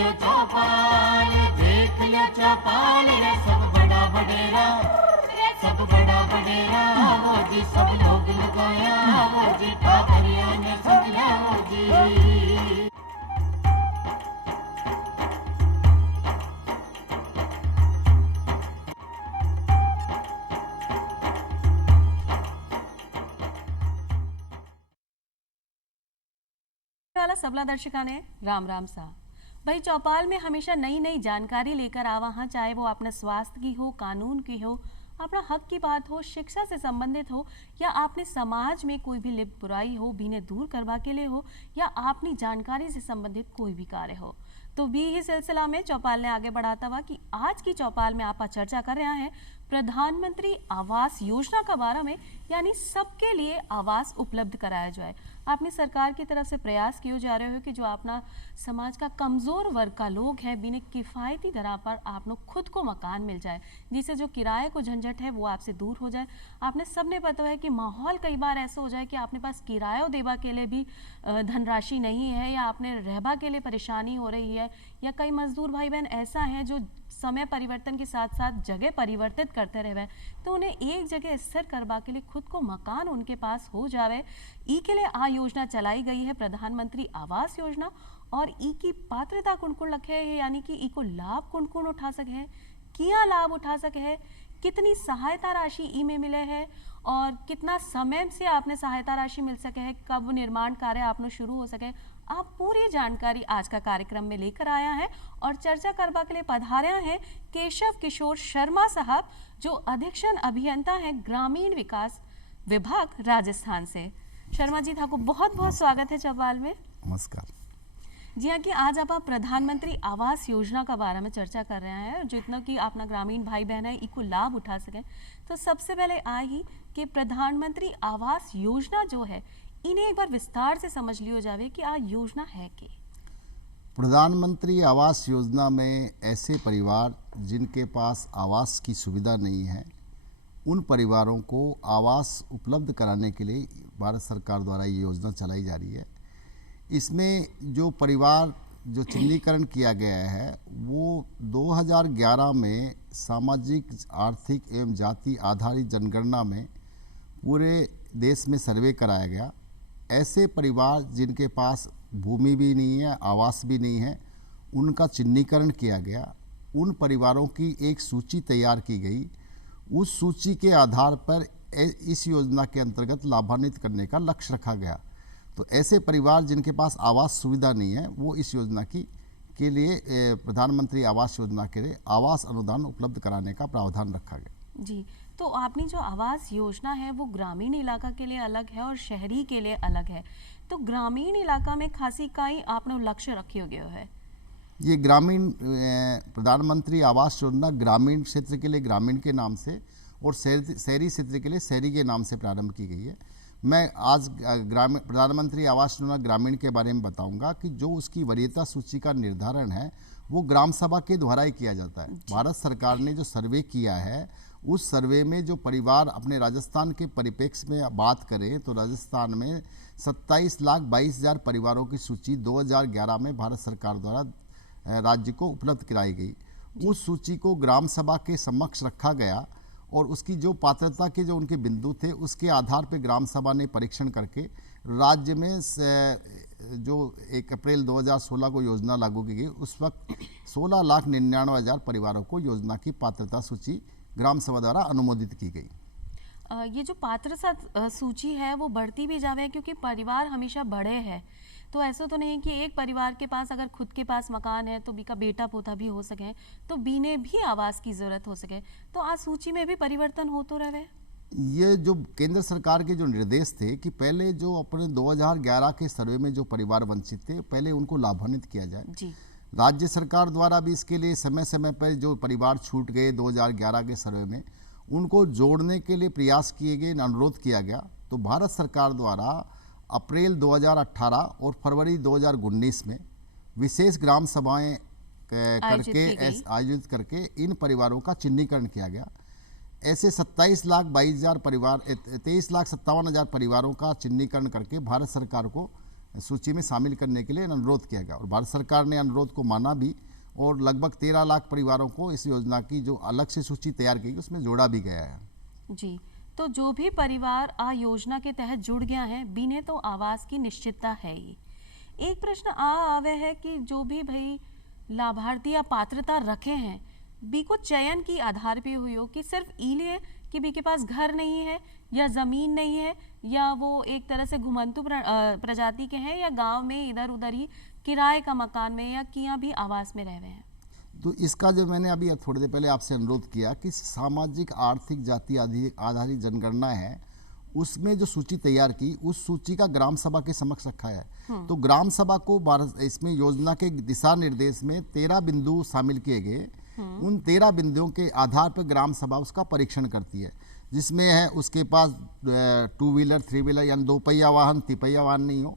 समझो चौपाल, देख लो चौपाल रे सब बड़ा बडेरा, सब बड़ा बडेरा वो जी सब लोग लगाया वो जी ठाकरिया ने समझा वो जी। वाला सबला दर्शका ने राम राम सा भाई चौपाल में हमेशा नई नई जानकारी लेकर आवा हाँ, चाहे वो अपने स्वास्थ्य की हो, कानून की हो, अपना हक की बात हो, शिक्षा से संबंधित हो, या आपने समाज में कोई भी लिप्त बुराई हो बीने दूर करवा के लिए हो, या आपनी जानकारी से संबंधित कोई भी कार्य हो। तो भी ही सिलसिला में चौपाल ने आगे बढ़ाता हुआ कि आज की चौपाल में आप चर्चा कर रहे हैं प्रधानमंत्री आवास योजना का बारे में, यानी सबके लिए आवास उपलब्ध कराया जाए। अपनी सरकार की तरफ से प्रयास किए जा रहे हो कि जो अपना समाज का कमज़ोर वर्ग का लोग है बिना किफ़ायती दर पर आप लोग खुद को मकान मिल जाए, जिससे जो किराए को झंझट है वो आपसे दूर हो जाए। आपने सबने पता है कि माहौल कई बार ऐसा हो जाए कि आपने पास किराया देवा के लिए भी धनराशि नहीं है, या आपने रहबा के लिए परेशानी हो रही है, या कई मजदूर भाई बहन ऐसा है जो समय परिवर्तन के साथ साथ जगह परिवर्तित करते रहे, तो उन्हें एक जगह स्थिर करवा के लिए खुद को मकान उनके पास हो जावे। ई के लिए आ योजना चलाई गई है प्रधानमंत्री आवास योजना, और ई की पात्रता कुण कुण लखे है, यानी कि ई को लाभ कुण कुण उठा सके है, किया लाभ उठा सके है, कितनी सहायता राशि ई में मिले है, और कितना समय से आपने सहायता राशि मिल सके है, कब निर्माण कार्य आपने शुरू हो सके। आप पूरी जानकारी आज का कार्यक्रम में लेकर आया है और चर्चा करवा के लिए पधारे हैं केशव किशोर शर्मा साहब, जो अधीक्षण अभियंता हैं ग्रामीण विकास विभाग राजस्थान से। शर्मा जी, आपको बहुत बहुत स्वागत है चौपाल में। नमस्कार जी हाँ, कि आज आप प्रधानमंत्री आवास योजना का बारे में चर्चा कर रहे हैं, जितना कि अपना ग्रामीण भाई बहन है इसको लाभ उठा सकें। तो सबसे पहले आई कि प्रधानमंत्री आवास योजना जो है इन्हें एक बार विस्तार से समझ लियो जावे कि आ योजना है कि प्रधानमंत्री आवास योजना में ऐसे परिवार जिनके पास आवास की सुविधा नहीं है, उन परिवारों को आवास उपलब्ध कराने के लिए भारत सरकार द्वारा ये योजना चलाई जा रही है। इसमें जो परिवार जो चिन्हीकरण किया गया है वो 2011 में सामाजिक आर्थिक एवं जाति आधारित जनगणना में पूरे देश में सर्वे कराया गया। ऐसे परिवार जिनके पास भूमि भी नहीं है, आवास भी नहीं है, उनका चिन्हीकरण किया गया। उन परिवारों की एक सूची तैयार की गई। उस सूची के आधार पर इस योजना के अंतर्गत लाभान्वित करने का लक्ष्य रखा गया। तो ऐसे परिवार जिनके पास आवास सुविधा नहीं है वो इस योजना के लिए प्रधानमंत्री आवास योजना के लिए आवास अनुदान उपलब्ध कराने का प्रावधान रखा गया। जी, तो आपने जो आवास योजना है वो ग्रामीण इलाका के लिए अलग है और शहरी के लिए अलग है। तो ग्रामीण इलाका में खासी काई आपने लक्ष्य रखे गए है? ये ग्रामीण प्रधानमंत्री आवास योजना ग्रामीण क्षेत्र के लिए ग्रामीण के नाम से और शहरी क्षेत्र के लिए शहरी के नाम से प्रारंभ की गई है। मैं आज ग्रामीण प्रधानमंत्री आवास योजना ग्रामीण के बारे में बताऊंगा कि जो उसकी वरीयता सूची का निर्धारण है वो ग्राम सभा के द्वारा ही किया जाता है। भारत सरकार ने जो सर्वे किया है उस सर्वे में जो परिवार अपने राजस्थान के परिप्रेक्ष्य में बात करें तो राजस्थान में 27,22,000 परिवारों की सूची 2011 में भारत सरकार द्वारा राज्य को उपलब्ध कराई गई। उस सूची को ग्राम सभा के समक्ष रखा गया और उसकी जो पात्रता के जो उनके बिंदु थे उसके आधार पर ग्राम सभा ने परीक्षण करके राज्य में जो 1 अप्रैल 2016 को योजना लागू की गई उस वक्त 16,99,000 परिवारों को योजना की पात्रता सूची ग्राम सभा द्वारा अनुमोदित की गई। ये जो पात्रता सूची है वो बढ़ती भी जावे क्योंकि परिवार हमेशा बड़े हैं। तो ऐसा तो नहीं कि एक परिवार के पास अगर खुद के पास मकान है तो बीका बेटा पोता भी हो सके, तो बीने भी आवास की जरूरत हो सके। तो आज सूची में भी परिवर्तन हो तो रहे। ये जो केंद्र सरकार के जो निर्देश थे कि पहले जो अपने 2011 के सर्वे में जो परिवार वंचित थे पहले उनको लाभान्वित किया जाए जी। राज्य सरकार द्वारा भी इसके लिए समय समय पर जो परिवार छूट गए 2011 के सर्वे में उनको जोड़ने के लिए प्रयास किए गए, अनुरोध किया गया। तो भारत सरकार द्वारा अप्रैल 2018 और फरवरी 2019 में विशेष ग्राम सभाएं आयोजित करके इन परिवारों का चिन्हीकरण किया गया। ऐसे 27,22,000 परिवार 23,57,000 परिवारों का चिन्हीकरण करके भारत सरकार को सूची में शामिल करने के लिए अनुरोध किया गया और भारत सरकार ने अनुरोध को माना भी और लगभग 13 लाख परिवारों को इस योजना की जो अलग से सूची तैयार की गई उसमें जोड़ा भी गया है। जी, तो जो भी परिवार आ योजना के तहत जुड़ गया है बिने तो आवास की निश्चितता है ही। एक प्रश्न आवे है कि जो भी भाई लाभार्थी या पात्रता रखे हैं बी को चयन की आधार पे हुई हो कि सिर्फ इलिए कि बी के पास घर नहीं है या ज़मीन नहीं है या वो एक तरह से घुमंतु प्रजाति के हैं या गांव में इधर उधर ही किराए का मकान में या किया भी आवास में रह रहे हैं। तो इसका जो मैंने अभी थोड़ी देर पहले आपसे अनुरोध किया कि सामाजिक आर्थिक जाति आधारित जनगणना है उसमें जो सूची तैयार की उस सूची का ग्राम सभा के समक्ष रखा है। तो ग्राम सभा को इसमें योजना के दिशा निर्देश में 13 बिंदु शामिल किए गए। उन 13 बिंदुओं के आधार पर ग्राम सभा उसका परीक्षण करती है जिसमें है उसके पास 2 व्हीलर 3 व्हीलर यानी 2 पहिया वाहन 3 पहिया वाहन नहीं हो,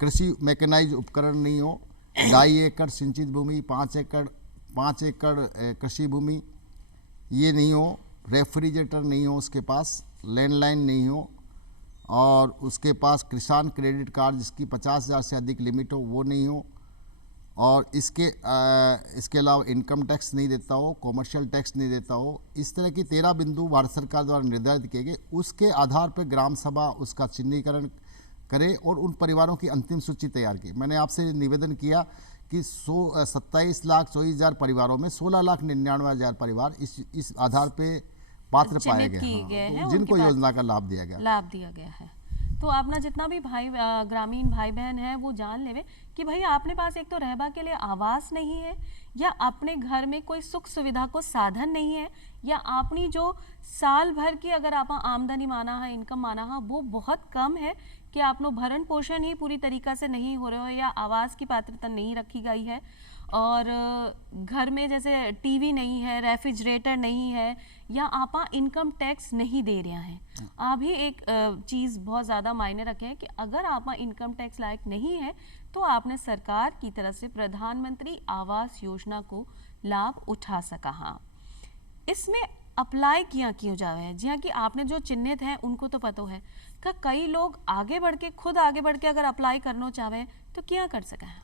कृषि मैकेनाइज उपकरण नहीं हो, 2.5 एकड़ सिंचित भूमि 5 एकड़ कृषि भूमि ये नहीं हो, रेफ्रिजरेटर नहीं हो उसके पास, लैंडलाइन नहीं हो और उसके पास किसान क्रेडिट कार्ड जिसकी 50,000 से अधिक लिमिट हो वो नहीं हो और इसके अलावा इनकम टैक्स नहीं देता हो, कॉमर्शियल टैक्स नहीं देता हो। इस तरह की 13 बिंदु भारत सरकार द्वारा निर्धारित किए गए। उसके आधार पर ग्राम सभा उसका चिन्हीकरण करे और उन परिवारों की अंतिम सूची तैयार की। मैंने आपसे निवेदन किया कि 27,24,000 परिवारों में 16,99,000 परिवार इस आधार पे पात्र पाए गए हैं जिनको योजना का लाभ दिया गया है। तो अपना जितना भी भाई ग्रामीण भाई बहन है वो जान लेवे कि भाई आपने पास एक तो रहबा के लिए आवास नहीं है या अपने घर में कोई सुख सुविधा को साधन नहीं है या अपनी जो साल भर की अगर आप आमदनी माना है इनकम माना है वो बहुत कम है कि आपनो भरण पोषण ही पूरी तरीका से नहीं हो रहे हो या आवास की पात्रता नहीं रखी गई है और घर में जैसे टीवी नहीं है, रेफ्रिजरेटर नहीं है या आपा इनकम टैक्स नहीं दे रहे हैं। अभी एक चीज़ बहुत ज़्यादा मायने रखे है कि अगर आपा इनकम टैक्स लायक नहीं है तो आपने सरकार की तरफ से प्रधानमंत्री आवास योजना को लाभ उठा सका। हाँ, इसमें अप्लाई किया क्यों जावे है जी हाँ कि आपने जो चिन्हित हैं उनको तो पता है कि कई लोग खुद आगे बढ़ के अगर अप्लाई करना चाहे तो क्या कर सका है।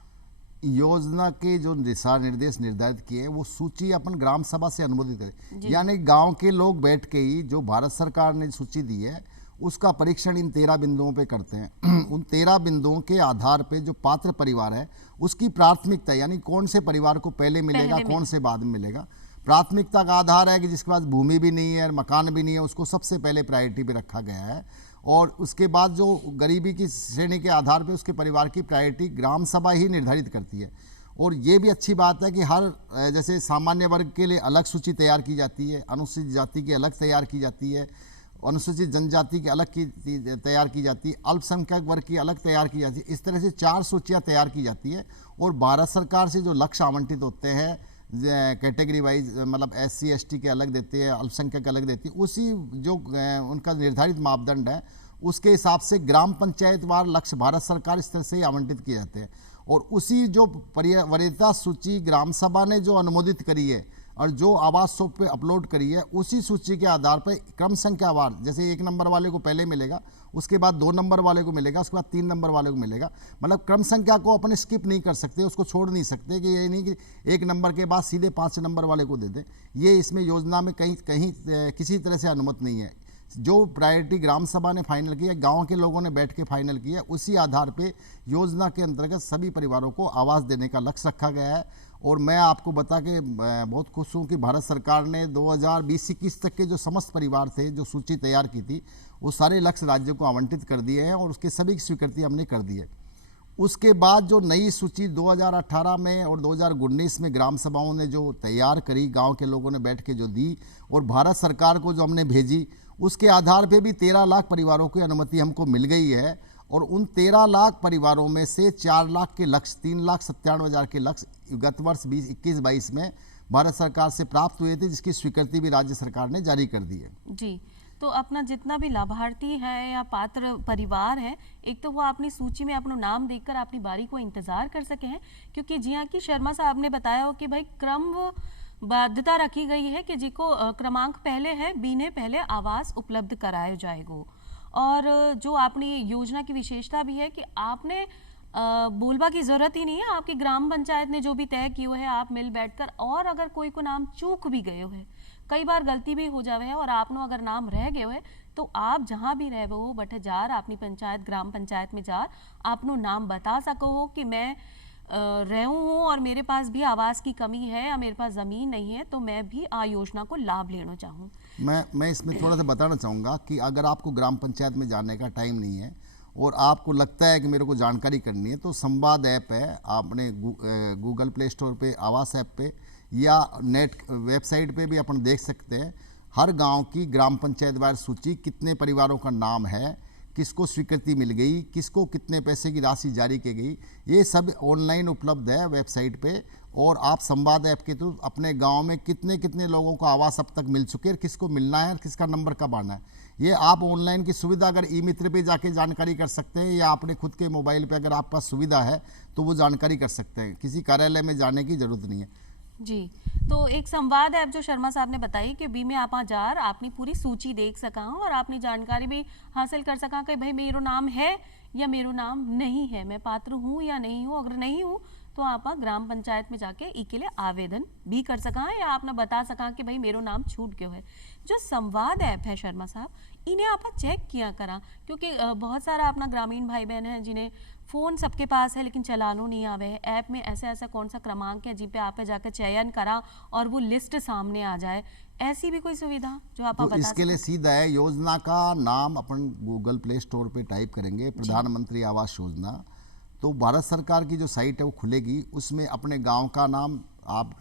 योजना के जो दिशा निर्देश निर्धारित किए वो सूची अपन ग्राम सभा से अनुमोदित है यानी गांव के लोग बैठ के ही जो भारत सरकार ने सूची दी है उसका परीक्षण इन 13 बिंदुओं पे करते हैं। उन 13 बिंदुओं के आधार पे जो पात्र परिवार है उसकी प्राथमिकता यानी कौन से परिवार को पहले मिलेगा कौन से बाद में मिलेगा। प्राथमिकता का आधार है कि जिसके पास भूमि भी नहीं है मकान भी नहीं है उसको सबसे पहले प्रायोरिटी पे रखा गया है और उसके बाद जो गरीबी की श्रेणी के आधार पे उसके परिवार की प्रायोरिटी ग्राम सभा ही निर्धारित करती है। और ये भी अच्छी बात है कि हर जैसे सामान्य वर्ग के लिए अलग सूची तैयार की जाती है, अनुसूचित जाति की अलग तैयार की जाती है, अनुसूचित जनजाति की अलग तैयार की जाती है, अल्पसंख्यक वर्ग की अलग तैयार की जाती है। इस तरह से 4 सूचियाँ तैयार की जाती है और भारत सरकार से जो लक्ष्य आवंटित होते हैं कैटेगरी वाइज मतलब SC ST के अलग देते हैं, अल्पसंख्यक अलग देती है, उसी जो उनका निर्धारित मापदंड है उसके हिसाब से ग्राम पंचायत वार लक्ष्य भारत सरकार इस तरह से ही आवंटित किए जाते हैं और उसी जो वरीयता सूची ग्राम सभा ने जो अनुमोदित करी है और जो आवास शोप पे अपलोड करी है उसी सूची के आधार पर क्रम संख्यावार जैसे 1 नंबर वाले को पहले मिलेगा उसके बाद 2 नंबर वाले को मिलेगा उसके बाद 3 नंबर वाले को मिलेगा। मतलब क्रम संख्या को अपन स्किप नहीं कर सकते, उसको छोड़ नहीं सकते कि ये नहीं कि 1 नंबर के बाद सीधे 5 नंबर वाले को दे दें। ये इसमें योजना में कहीं किसी तरह से अनुमति नहीं है। जो प्रायोरिटी ग्राम सभा ने फाइनल की है, गाँव के लोगों ने बैठ के फाइनल की है, उसी आधार पर योजना के अंतर्गत सभी परिवारों को आवास देने का लक्ष्य रखा गया है। और मैं आपको बता के बहुत खुश हूँ कि भारत सरकार ने 2020-21 तक के जो समस्त परिवार थे जो सूची तैयार की थी वो सारे लक्ष्य राज्यों को आवंटित कर दिए हैं और उसके सभी की स्वीकृति हमने कर दी है। उसके बाद जो नई सूची 2018 में और 2019 में ग्राम सभाओं ने जो तैयार करी, गांव के लोगों ने बैठ के जो दी और भारत सरकार को जो हमने भेजी, उसके आधार पे भी 13 लाख परिवारों की अनुमति हमको मिल गई है और उन 13 लाख परिवारों में से 4 लाख के लक्ष्य 3,97,000 के लक्ष्य गत वर्ष 21-22 में भारत सरकार से प्राप्त हुए थे, जिसकी स्वीकृति भी राज्य सरकार ने जारी कर दी है। जी, तो अपना जितना भी लाभार्थी है या पात्र परिवार है, एक तो वो अपनी सूची में अपना नाम देखकर अपनी बारी को इंतजार कर सके हैं, क्योंकि जी हाँ कि शर्मा साहब ने बताया हो कि भाई क्रमबद्धता रखी गई है कि जिको क्रमांक पहले है बीने पहले आवास उपलब्ध कराया जाएगा। और जो अपनी योजना की विशेषता भी है कि आपने बोलबा की जरूरत ही नहीं है। आपकी ग्राम पंचायत ने जो भी तय किया है आप मिल बैठकर, और अगर कोई को नाम चूक भी गए है, कई बार गलती भी हो जावे है और आपनो अगर नाम रह गए है तो आप जहाँ भी रहे हो बटे जार अपनी पंचायत ग्राम पंचायत में जार आपनो नाम बता सको हो कि मैं रहूं हूँ और मेरे पास भी आवास की कमी है या मेरे पास ज़मीन नहीं है, तो मैं भी आ योजना को लाभ लेना चाहूँ। मैं इसमें थोड़ा सा बताना चाहूँगा कि अगर आपको ग्राम पंचायत में जाने का टाइम नहीं है और आपको लगता है कि मेरे को जानकारी करनी है, तो संवाद ऐप है, आपने गूगल प्ले स्टोर पे आवास ऐप पे या नेट वेबसाइट पे भी अपन देख सकते हैं। हर गांव की ग्राम पंचायत वार सूची, कितने परिवारों का नाम है, किसको स्वीकृति मिल गई, किसको कितने पैसे की राशि जारी की गई, ये सब ऑनलाइन उपलब्ध है वेबसाइट पे। और आप संवाद ऐप के थ्रू अपने गांव में कितने कितने लोगों को आवास अब तक मिल चुके हैं, किसको मिलना है, किसका नंबर कब आना है, ये आप ऑनलाइन की सुविधा अगर ई मित्र पे जाके जानकारी कर सकते हैं या अपने खुद के मोबाइल पे अगर आपके पास सुविधा है तो वो जानकारी कर सकते हैं। किसी कार्यालय में जाने की जरूरत नहीं है जी। तो एक संवाद ऐप जो शर्मा साहब ने बताई कि बी में आप जार अपनी पूरी सूची देख सका हूँ और अपनी जानकारी भी हासिल कर सका कि भाई मेरा नाम है या मेरा नाम नहीं है, मैं पात्र हूँ या नहीं हूँ। अगर नहीं हूँ तो आप ग्राम पंचायत में जाके ई के लिए आवेदन भी कर सका या आपने बता सका कि भाई मेरा नाम छूट गयो है। जो संवाद ऐप है शर्मा साहब, इन्हें आप चेक किया करा, क्योंकि बहुत सारा अपना ग्रामीण भाई बहन है जिन्हें फ़ोन सबके पास है लेकिन चलानो नहीं आवे है। ऐप में ऐसा ऐसा कौन सा क्रमांक है जिन पे आप जाकर चयन करा और वो लिस्ट सामने आ जाए, ऐसी भी कोई सुविधा जो आप तो बता इसके लिए सीधा है, योजना का नाम अपन गूगल प्ले स्टोर पे टाइप करेंगे प्रधानमंत्री आवास योजना, तो भारत सरकार की जो साइट है वो खुलेगी। उसमें अपने गांव का नाम, आप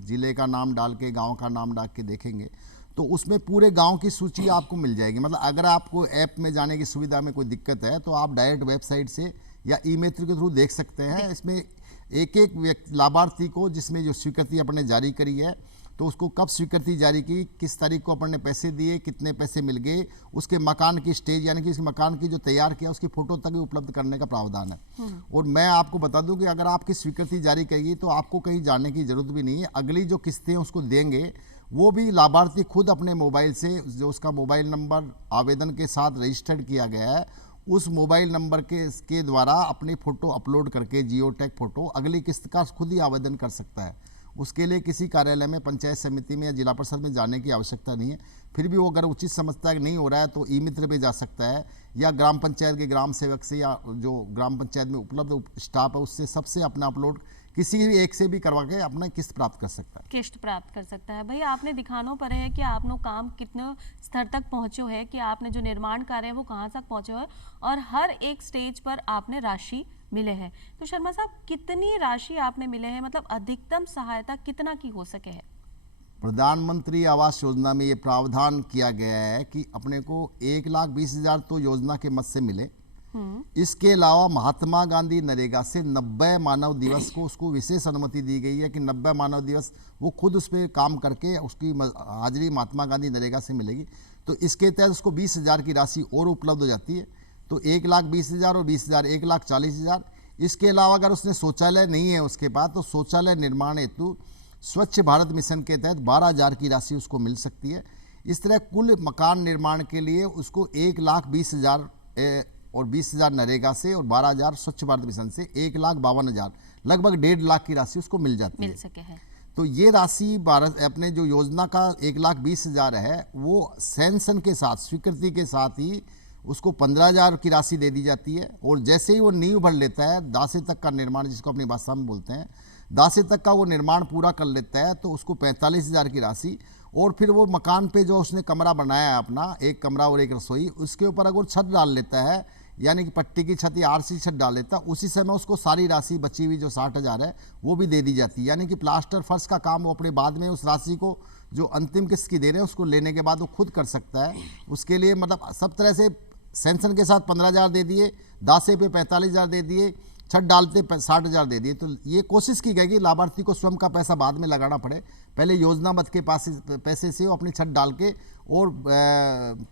जिले का नाम डाल के गांव का नाम डाल के देखेंगे तो उसमें पूरे गांव की सूची आपको मिल जाएगी। मतलब अगर आपको ऐप में जाने की सुविधा में कोई दिक्कत है तो आप डायरेक्ट वेबसाइट से या ई मित्र के थ्रू देख सकते हैं। इसमें एक एक लाभार्थी को, जिसमें जो स्वीकृति अपन ने जारी करी है तो उसको कब स्वीकृति जारी की, किस तारीख को अपन ने पैसे दिए, कितने पैसे मिल गए, उसके मकान की स्टेज यानी कि उस मकान की जो तैयार किया उसकी फोटो तक भी उपलब्ध करने का प्रावधान है। और मैं आपको बता दूं कि अगर आपकी स्वीकृति जारी करेगी तो आपको कहीं जाने की जरूरत भी नहीं है। अगली जो किस्तें उसको देंगे वो भी लाभार्थी खुद अपने मोबाइल से, जो उसका मोबाइल नंबर आवेदन के साथ रजिस्टर्ड किया गया है, उस मोबाइल नंबर के द्वारा अपनी फ़ोटो अपलोड करके जियो टैग फ़ोटो अगली किस्त का खुद ही आवेदन कर सकता है। उसके लिए किसी कार्यालय में, पंचायत समिति में या जिला परिषद में जाने की आवश्यकता नहीं है। फिर भी वो अगर उचित समझता है कि नहीं हो रहा है तो ई मित्र पे जा सकता है या ग्राम पंचायत के ग्राम सेवक से या जो ग्राम पंचायत में उपलब्ध स्टाफ है उससे, सबसे अपना अपलोड किसी भी एक से भी करवा के अपना किस्त प्राप्त कर सकता है। किस्त प्राप्त कर सकता है। भाई आपने दिखानो पड़े है कि आपनो काम कितने स्तर तक पहुंचो है, कि आपने जो निर्माण कार्य है वो कहाँ तक पहुंचो है और हर एक स्टेज पर आपने राशि मिले हैं। तो शर्मा साहब, कितनी राशि आपने मिले हैं, मतलब अधिकतम सहायता कितना की हो सके है? प्रधानमंत्री आवास योजना में ये प्रावधान किया गया है कि अपने को 1,20,000 तो योजना के मद से मिले। इसके अलावा महात्मा गांधी नरेगा से 90 मानव दिवस को उसको विशेष अनुमति दी गई है कि 90 मानव दिवस वो खुद उस पर काम करके उसकी हाजिरी महात्मा गांधी नरेगा से मिलेगी। तो इसके तहत उसको 20,000 की राशि और उपलब्ध हो जाती है। तो 1,20,000 और 20,000 1,40,000। इसके अलावा अगर उसने शौचालय नहीं है उसके पास तो शौचालय निर्माण हेतु स्वच्छ भारत मिशन के तहत 12,000 की राशि उसको मिल सकती है। इस तरह कुल मकान निर्माण के लिए उसको 1,20,000 और 20,000 नरेगा से और 12,000 स्वच्छ भारत मिशन से 1,52,000, लगभग 1.5 लाख की राशि उसको मिल जाती मिल सके है। तो ये राशि भारत अपने जो योजना का 1,20,000 है वो सैंक्शन के साथ, स्वीकृति के साथ ही उसको 15,000 की राशि दे दी जाती है। और जैसे ही वो नींव भर लेता है, दासे तक का निर्माण जिसको अपनी भाषा में बोलते हैं, दासे तक का वो निर्माण पूरा कर लेता है तो उसको 45,000 की राशि। और फिर वो मकान पे जो उसने कमरा बनाया है अपना, एक कमरा और एक रसोई, उसके ऊपर अगर छत डाल लेता है यानी कि पट्टी की छत या आरसी छत डाल लेता, उसी समय उसको सारी राशि बची हुई जो 60,000 है वो भी दे दी जाती है। यानी कि प्लास्टर फर्श का काम वो अपने बाद में उस राशि को जो अंतिम किस्त की दे रहे हैं उसको लेने के बाद वो खुद कर सकता है। उसके लिए मतलब सब तरह से सैंक्शन के साथ 15,000 दे दिए, दासे पे 45,000 दे दिए, छत डालते 60,000 दे दिए। तो ये कोशिश की गई कि लाभार्थी को स्वयं का पैसा बाद में लगाना पड़े, पहले योजना मद के पैसे से वो अपनी छत डाल के और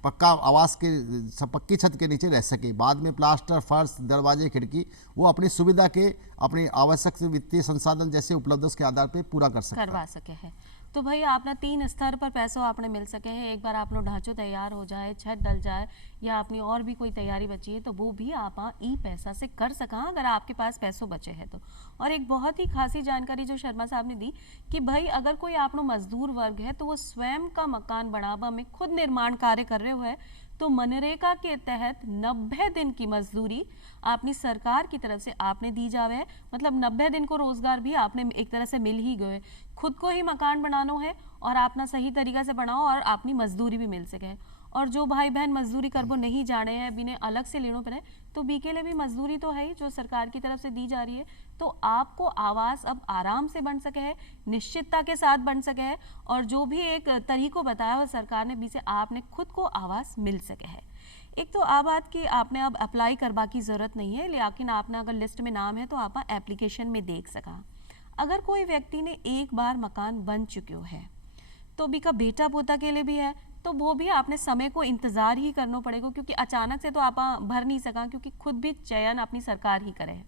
पक्का आवास के पक्की छत के नीचे रह सके। बाद में प्लास्टर फर्श दरवाजे खिड़की वो अपनी सुविधा के, अपनी आवश्यक वित्तीय संसाधन जैसे उपलब्ध उसके आधार पर पूरा कर सकता करवा सके है। तो भाई आपने 3 स्तर पर पैसों आपने मिल सके हैं। एक बार आपनो ढांचो तैयार हो जाए, छत डल जाए या अपनी और भी कोई तैयारी बची है तो वो भी आप ई पैसा से कर सका अगर आपके पास पैसों बचे हैं तो। और एक बहुत ही खासी जानकारी जो शर्मा साहब ने दी कि भाई अगर कोई आपनो मजदूर वर्ग है तो वो स्वयं का मकान बनावा में खुद निर्माण कार्य कर रहे हुए तो मनरेगा के तहत 90 दिन की मजदूरी अपनी सरकार की तरफ से आपने दी जावे है। मतलब 90 दिन को रोजगार भी आपने एक तरह से मिल ही गए। खुद को ही मकान बनाना है और अपना सही तरीका से बनाओ और अपनी मजदूरी भी मिल सके। और जो भाई बहन मजदूरी करबो नहीं जाने हैं, बिने अलग से लेनो पड़े, तो बी के लिए भी मजदूरी तो है ही जो सरकार की तरफ से दी जा रही है। तो आपको आवास अब आराम से बन सके है, निश्चितता के साथ बन सके है और जो भी एक तरीको बताया हो सरकार ने, बी से आपने खुद को आवास मिल सके है। एक तो आ बात कि आपने अब अप्लाई करवा की ज़रूरत नहीं है, लेकिन आपने अगर लिस्ट में नाम है तो आप एप्लीकेशन में देख सका। अगर कोई व्यक्ति ने एक बार मकान बन चुके है तो बी का बेटा पोता के लिए भी है तो वो भी आपने समय को इंतज़ार ही करना पड़ेगा, क्योंकि अचानक से तो आप भर नहीं सका, क्योंकि खुद भी चयन अपनी सरकार ही करे।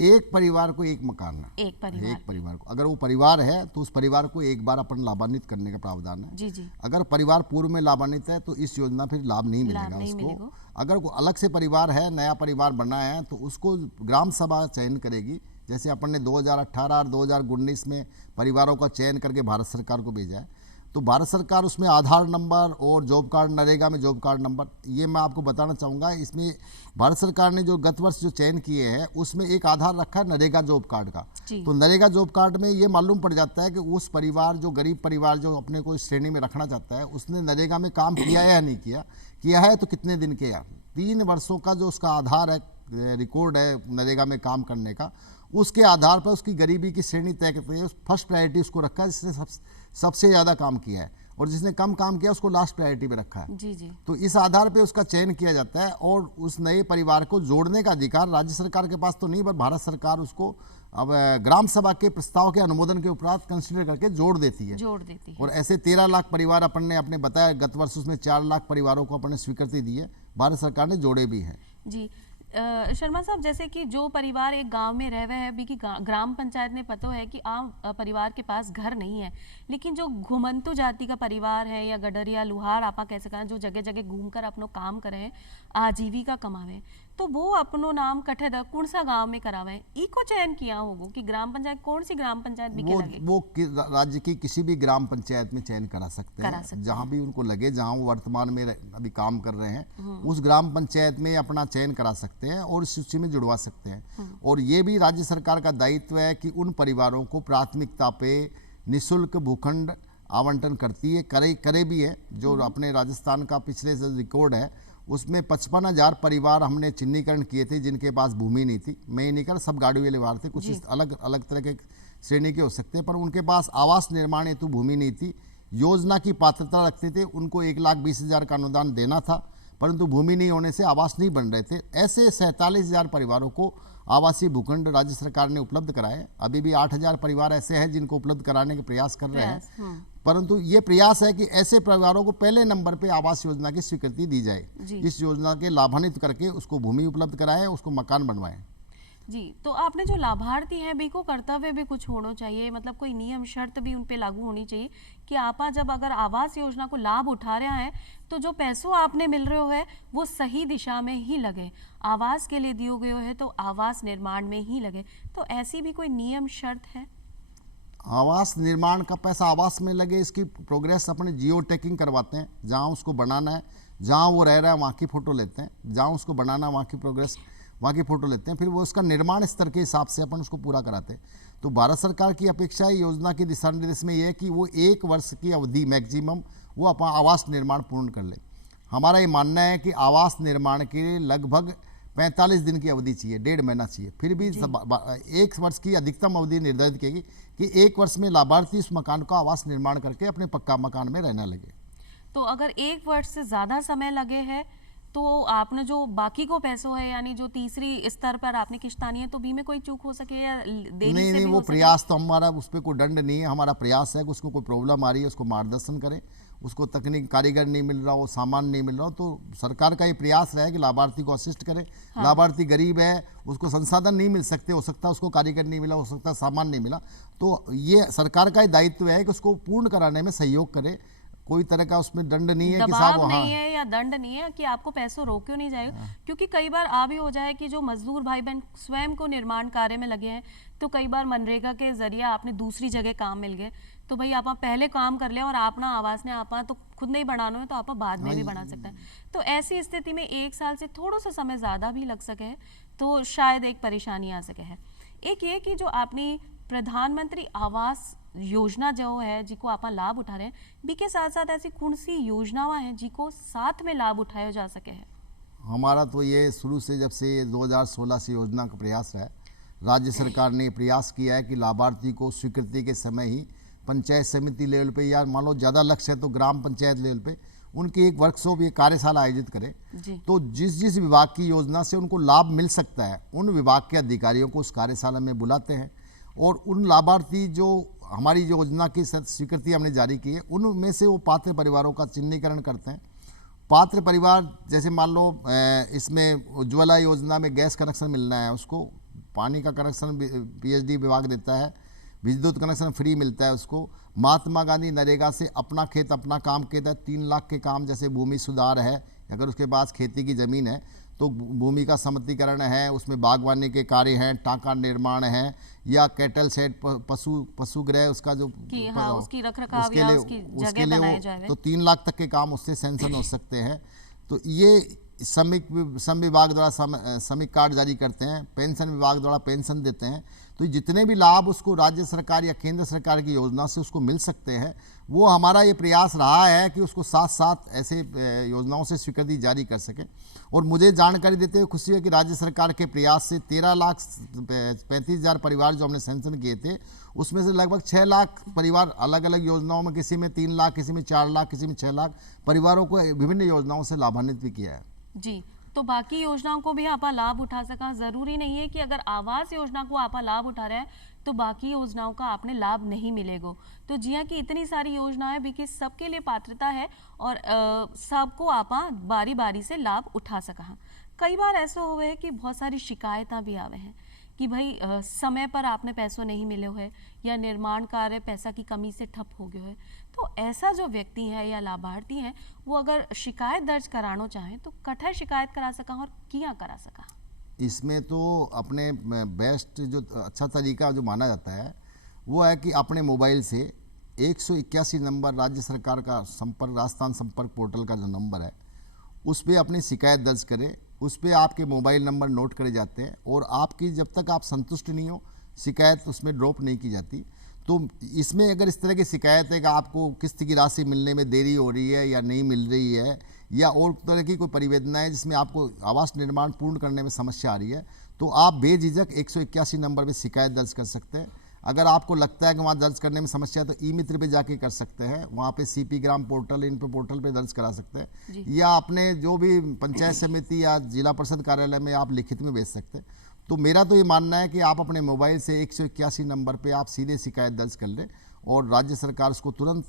एक परिवार को एक मकान है, एक परिवार को अगर वो परिवार है तो उस परिवार को एक बार अपन लाभान्वित करने का प्रावधान है। जी जी। अगर परिवार पूर्व में लाभान्वित है तो इस योजना फिर लाभ नहीं मिलेगा उसको। अगर वो अलग से परिवार है, नया परिवार बना है तो उसको ग्राम सभा चयन करेगी। जैसे अपन ने 2018 और 2019 में परिवारों का चयन करके भारत सरकार को भेजा है, तो भारत सरकार उसमें आधार नंबर और जॉब कार्ड, नरेगा में जॉब कार्ड नंबर, ये मैं आपको बताना चाहूँगा। इसमें भारत सरकार ने जो गत वर्ष जो चयन किए हैं उसमें एक आधार रखा है नरेगा जॉब कार्ड का। तो नरेगा जॉब कार्ड में ये मालूम पड़ जाता है कि उस परिवार, जो गरीब परिवार जो अपने को इस श्रेणी में रखना चाहता है, उसने नरेगा में काम किया है या नहीं किया, किया है तो कितने दिन किया। 3 वर्षों का जो उसका आधार है, रिकॉर्ड है नरेगा में काम करने का, उसके आधार पर उसकी गरीबी की श्रेणी तय करते हैं। फर्स्ट प्रायोरिटी उसको रखा है जिसने सबसे ज़्यादा काम किया है, और जिसने कम काम किया उसको लास्ट प्रायोरिटी पे रखा है। जी जी। तो इस आधार पे उसका चयन किया जाता है और उस नए परिवार को जोड़ने का अधिकार राज्य सरकार के पास तो नहीं, पर भारत सरकार उसको अब ग्राम सभा के प्रस्ताव के अनुमोदन के उपरांत कंसिडर करके जोड़ देती है। और ऐसे 13 लाख परिवार अपन ने अपने बताया, गत वर्ष उसमें 4 लाख परिवारों को अपन ने स्वीकृति दी है, भारत सरकार ने जोड़े भी हैं। जी। शर्मा साहब, जैसे कि जो परिवार एक गांव में रह रहे हैं भी कि ग्राम पंचायत ने पता है कि आम परिवार के पास घर नहीं है, लेकिन जो घुमंतु जाति का परिवार है या गडरिया लुहार आपा कह सका, जो जगह जगह घूमकर अपनो काम करे, आजीविका कमावे, तो वो अपनो नाम कठे द कौन सा गांव में करावे, ई को चयन किया होगा कि ग्राम पंचायत कौन सी ग्राम पंचायत भी लगे? वो राज्य की किसी भी ग्राम पंचायत में चयन करा सकते हैं, जहां भी उनको लगे, जहां वो वर्तमान में अभी काम कर रहे हैं उस ग्राम पंचायत में अपना चयन करा सकते हैं और इस सूची में जुड़वा सकते हैं। और ये भी राज्य सरकार का दायित्व है कि उन परिवारों को प्राथमिकता पे निःशुल्क भूखंड आवंटन करती है, करे भी है। जो अपने राजस्थान का पिछले जो रिकॉर्ड है उसमें 55,000 परिवार हमने चिन्हीकरण किए थे जिनके पास भूमि नहीं थी। मैं ये नहीं कर, सब गाड़ी वाले वार थे, कुछ इस अलग अलग तरह के श्रेणी के हो सकते हैं, पर उनके पास आवास निर्माण हेतु भूमि नहीं थी, योजना की पात्रता रखते थे, उनको 1,20,000 का अनुदान देना था, परंतु भूमि नहीं होने से आवास नहीं बन रहे थे। ऐसे 47,000 परिवारों को आवासीय भूखंड राज्य सरकार ने उपलब्ध कराए। अभी भी 8,000 परिवार ऐसे हैं जिनको उपलब्ध कराने के प्रयास कर रहे हैं, परंतु ये प्रयास है कि ऐसे परिवारों को पहले नंबर पे आवास योजना की स्वीकृति दी जाए, इस योजना के लाभान्वित करके उसको भूमि उपलब्ध कराएं, उसको मकान बनवाएं। जी, तो आपने जो लाभार्थी हैं भी को कर्तव्य भी कुछ होना चाहिए, मतलब कोई नियम शर्त भी उन पे लागू होनी चाहिए कि आपा जब अगर आवास योजना को लाभ उठा रहे हैं तो जो पैसों आपने मिल रहे हो है वो सही दिशा में ही लगे, आवास के लिए दिए गए है तो आवास निर्माण में ही लगे। तो ऐसी भी कोई नियम शर्त है? आवास निर्माण का पैसा आवास में लगे, इसकी प्रोग्रेस अपने जियो टैगिंग करवाते हैं। जहाँ उसको बनाना है, जहाँ वो रह रहा है वहाँ की फ़ोटो लेते हैं, जहाँ उसको बनाना वहाँ की प्रोग्रेस, वहाँ की फ़ोटो लेते हैं, फिर वो उसका निर्माण स्तर के हिसाब से अपन उसको पूरा कराते हैं। तो भारत सरकार की अपेक्षा है योजना की दिशा निर्देश में ये है कि वो 1 वर्ष की अवधि मैक्सिमम वो अपना आवास निर्माण पूर्ण कर ले। हमारा ये मानना है कि आवास निर्माण के लिए लगभग 45 दिन की अवधि चाहिए, 1.5 महीना चाहिए। फिर भी 1 वर्ष की अधिकतम अवधि निर्धारित किएगी कि 1 वर्ष में लाभार्थी उस मकान का आवास निर्माण करके अपने पक्का मकान में रहना लगे। तो अगर 1 वर्ष से ज़्यादा समय लगे है तो आपने जो बाकी को पैसों है, यानी जो तीसरी स्तर पर आपने किश्तानी है, तो भी में कोई चूक हो सके या देरी नहीं से नहीं, भी वो हो सके? प्रयास तो हमारा, उस पर कोई दंड नहीं है। हमारा प्रयास है कि उसको कोई प्रॉब्लम आ रही है उसको मार्गदर्शन करें, उसको तकनीक कारीगर नहीं मिल रहा हो, सामान नहीं मिल रहा हो, तो सरकार का ये प्रयास रहा है कि लाभार्थी को असिस्ट करे। लाभार्थी गरीब है, उसको संसाधन नहीं मिल सकते, हो सकता है उसको कारीगर नहीं मिला, हो सकता है सामान नहीं मिला, तो ये सरकार का ही दायित्व है कि उसको पूर्ण कराने में सहयोग करे। कोई तरह का उसमें दंड नहीं है कि साहब दबाव हाँ नहीं है या दंड नहीं है कि आपको पैसों रोक्यो नहीं जाएगा, क्योंकि कई बार आ भी हो जाए कि जो मजदूर भाई बहन स्वयं को निर्माण कार्य में लगे हैं, तो कई बार मनरेगा के जरिए आपने दूसरी जगह काम मिल गए, तो भाई आप पहले काम कर ले और आपना आवास ने आप तो खुद नहीं बढ़ाना है, तो आप बाद में भी बना सकता है। तो ऐसी स्थिति में 1 साल से थोड़ा सा समय ज़्यादा भी लग सके तो शायद एक परेशानी आ सके है। एक ये कि जो आपने प्रधानमंत्री आवास योजना जो है जिको आप लाभ उठा रहे हैं, बी के साथ साथ ऐसी कौन सी योजनाएं हैं जिको साथ में लाभ उठाया जा सके है? हमारा तो ये शुरू से जब से 2016 से योजना का प्रयास रहा है, राज्य सरकार ने प्रयास किया है कि लाभार्थी को स्वीकृति के समय ही पंचायत समिति लेवल पे या मान लो ज़्यादा लक्ष्य है तो ग्राम पंचायत लेवल पे उनकी एक वर्कशॉप, ये कार्यशाला आयोजित करें। तो जिस जिस विभाग की योजना से उनको लाभ मिल सकता है, उन विभाग के अधिकारियों को उस कार्यशाला में बुलाते हैं और उन लाभार्थी जो हमारी योजना की स्वीकृति हमने जारी की है, उनमें से वो पात्र परिवारों का चिन्हीकरण करते हैं। पात्र परिवार जैसे मान लो इसमें उज्ज्वला योजना में गैस कनेक्शन मिलना है, उसको पानी का कनेक्शन पीएचडी विभाग देता है, विद्युत कनेक्शन फ्री मिलता है उसको। महात्मा गांधी नरेगा से अपना खेत अपना काम के तहत 3 लाख के काम, जैसे भूमि सुधार है, अगर उसके पास खेती की ज़मीन है तो भूमि का समतिकरण है, उसमें बागवानी के कार्य हैं, टाँका निर्माण है, या कैटल सेट पशुगृह उसका जो कि हाँ, उसकी रखरखाव या उसकी जगह बनाई जाए, तो 3 लाख तक के काम उससे सैंक्शन हो सकते हैं। तो ये श्रम विभाग द्वारा श्रमिक कार्ड जारी करते हैं, पेंशन विभाग द्वारा पेंशन देते हैं। तो जितने भी लाभ उसको राज्य सरकार या केंद्र सरकार की योजना से उसको मिल सकते हैं, वो हमारा ये प्रयास रहा है कि उसको साथ साथ ऐसे योजनाओं से स्वीकृति जारी कर सकें। और मुझे जानकारी देते हुए खुशी है कि राज्य सरकार के प्रयास से 13,35,000 परिवार जो हमने सैंक्शन किए थे, उसमें से लगभग 6 लाख परिवार अलग अलग योजनाओं में, किसी में 3 लाख, किसी में 4 लाख, किसी में 6 लाख परिवारों को विभिन्न योजनाओं से लाभान्वित भी किया है। जी, तो बाकी योजनाओं को भी आप लाभ उठा सका। जरूरी नहीं है कि अगर आवास योजना को आप लाभ उठा रहे हैं तो बाकी योजनाओं का आपने लाभ नहीं मिलेगा। तो जी हाँ, कि इतनी सारी योजनाएं भी कि सबके लिए पात्रता है और सबको आप बारी बारी से लाभ उठा सका। कई बार ऐसा हुआ है कि बहुत सारी शिकायतें भी आवे हैं कि भाई समय पर आपने पैसों नहीं मिले हुए या निर्माण कार्य पैसा की कमी से ठप हो गए है। तो ऐसा जो व्यक्ति है या लाभार्थी है, वो अगर शिकायत दर्ज कराना चाहे तो कठिन शिकायत करा सका और किया करा सका? इसमें तो अपने बेस्ट जो अच्छा तरीका जो माना जाता है वो है कि अपने मोबाइल से 181 नंबर राज्य सरकार का संपर्क, राजस्थान संपर्क पोर्टल का जो नंबर है, उस पर अपनी शिकायत दर्ज करें। उस पर आपके मोबाइल नंबर नोट करे जाते हैं और आपकी जब तक आप संतुष्ट नहीं हो, शिकायत उसमें ड्रॉप नहीं की जाती। तो इसमें अगर इस तरह की शिकायत है कि आपको किस्त की राशि मिलने में देरी हो रही है या नहीं मिल रही है, या और तरह की कोई परिवेदना है जिसमें आपको आवास निर्माण पूर्ण करने में समस्या आ रही है, तो आप बेझिझक 181 नंबर पर शिकायत दर्ज कर सकते हैं। अगर आपको लगता है कि वहाँ दर्ज करने में समस्या है तो ई मित्र पे जाके कर सकते हैं, वहाँ पे सीपी ग्राम पोर्टल, इन पे पोर्टल पे दर्ज करा सकते हैं, या अपने जो भी पंचायत समिति या जिला परिषद कार्यालय में आप लिखित में भेज सकते हैं। तो मेरा तो ये मानना है कि आप अपने मोबाइल से 181 नंबर पे आप सीधे शिकायत दर्ज कर लें और राज्य सरकार उसको तुरंत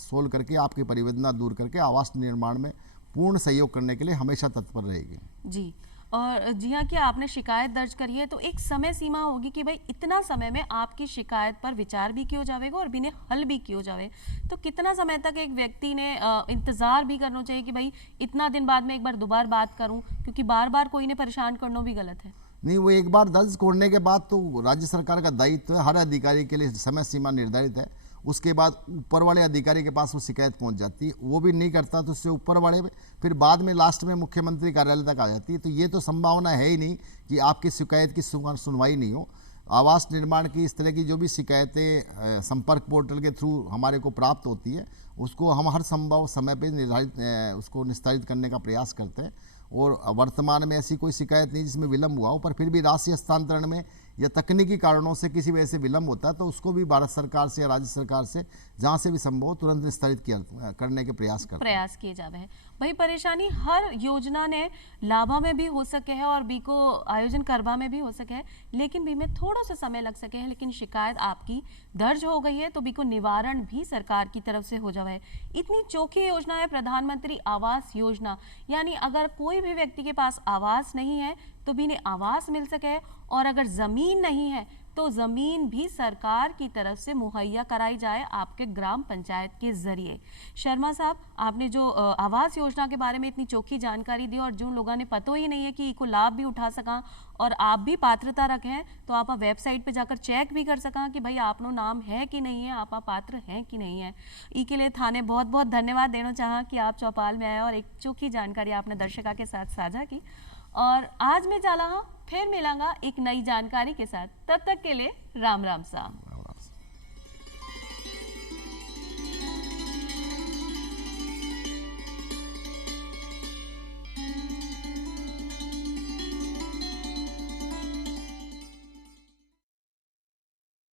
सोल्व करके आपकी परिवेदना दूर करके आवास निर्माण में पूर्ण सहयोग करने के लिए हमेशा तत्पर रहेगी। जी, और जी हाँ, कि आपने शिकायत दर्ज करी है तो एक समय सीमा होगी कि भाई इतना समय में आपकी शिकायत पर विचार भी किया जाएगा और बिना हल भी किया जाए। तो कितना समय तक एक व्यक्ति ने इंतज़ार भी करना चाहिए कि भाई इतना दिन बाद में एक बार दोबारा बात करूं, क्योंकि बार बार कोई ने परेशान करना भी गलत है। नहीं, वो एक बार दर्ज करने के बाद तो राज्य सरकार का दायित्व है, हर अधिकारी के लिए समय सीमा निर्धारित है। उसके बाद ऊपर वाले अधिकारी के पास वो शिकायत पहुंच जाती है, वो भी नहीं करता तो उससे ऊपर वाले फिर बाद में लास्ट में मुख्यमंत्री कार्यालय तक आ जाती है। तो ये तो संभावना है ही नहीं कि आपकी शिकायत की सुनवाई नहीं हो। आवास निर्माण की इस तरह की जो भी शिकायतें संपर्क पोर्टल के थ्रू हमारे को प्राप्त होती है, उसको हम हर संभव समय पर उसको निस्तारित करने का प्रयास करते हैं। और वर्तमान में ऐसी कोई शिकायत नहीं जिसमें विलंब हुआ हो, पर फिर भी राशि हस्तांतरण में या तकनीकी कारणों से किसी वजह से विलंब होता है तो उसको भी भारत सरकार से या राज्य सरकार से जहाँ से भी संभव हो तुरंत निस्तारित किया करने के प्रयास करते हैं। प्रयास किए जावे हैं। वही परेशानी हर योजना ने लाभा में भी हो सके है और बी को आयोजन करवा में भी हो सके है, लेकिन बी में थोड़ा सा समय लग सके है, लेकिन शिकायत आपकी दर्ज हो गई है तो बी को निवारण भी सरकार की तरफ से हो जावे है। इतनी चौखी योजना है प्रधानमंत्री आवास योजना, यानी अगर कोई भी व्यक्ति के पास आवास नहीं है तो भी ने आवास मिल सके, और अगर जमीन नहीं है तो जमीन भी सरकार की तरफ से मुहैया कराई जाए आपके ग्राम पंचायत के जरिए। शर्मा साहब, आपने जो आवास योजना के बारे में इतनी चौखी जानकारी दी और जिन लोगों ने पता ही नहीं है कि इको लाभ भी उठा सका और आप भी पात्रता रखे हैं तो आप वेबसाइट पे जाकर चेक भी कर सका कि भाई आपनो नाम है कि नहीं है, आप पात्र हैं कि नहीं है। ई के लिए थाने बहुत बहुत धन्यवाद देना चाहा कि आप चौपाल में आए और एक चौखी जानकारी आपने दर्शका के साथ साझा की। और आज मैं जाला फिर मिलांगा एक नई जानकारी के साथ, तब तक के लिए राम राम सा।